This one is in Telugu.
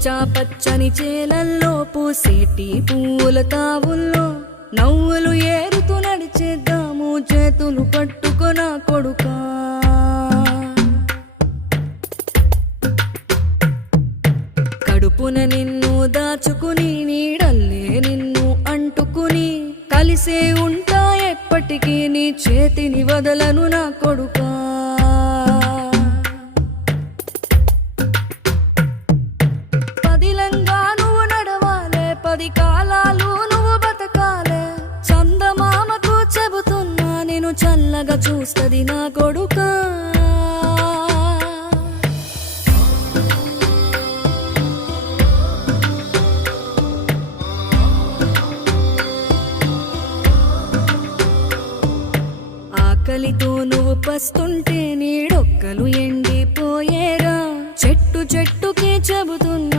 పచ్చా పచ్చని చేలల్లో పూసేటి పూల తావుల్లో నవ్వులు ఏరుతూ నడిచేద్దాము చేతులు పట్టుకొన కొడుకా. కడుపున నిన్ను దాచుకుని నీడల్లే నిన్ను అంటుకుని కలిసే ఉంటా ఎప్పటికీ నీ చేతిని వదలను నా కొడుకా. పదిలంగా నువ్వు నడవాలే, 10 కాలాలు నువ్వు బతకాలే. చందమామకు చెబుతున్నా నేను చల్లగా చూస్తది నా కొడుకా. ఆకలితో నువ్వు పస్తుంటే నీడొక్కలు ఎండిపోయేరా. చెట్టు చెట్టుకే చెబుతున్నా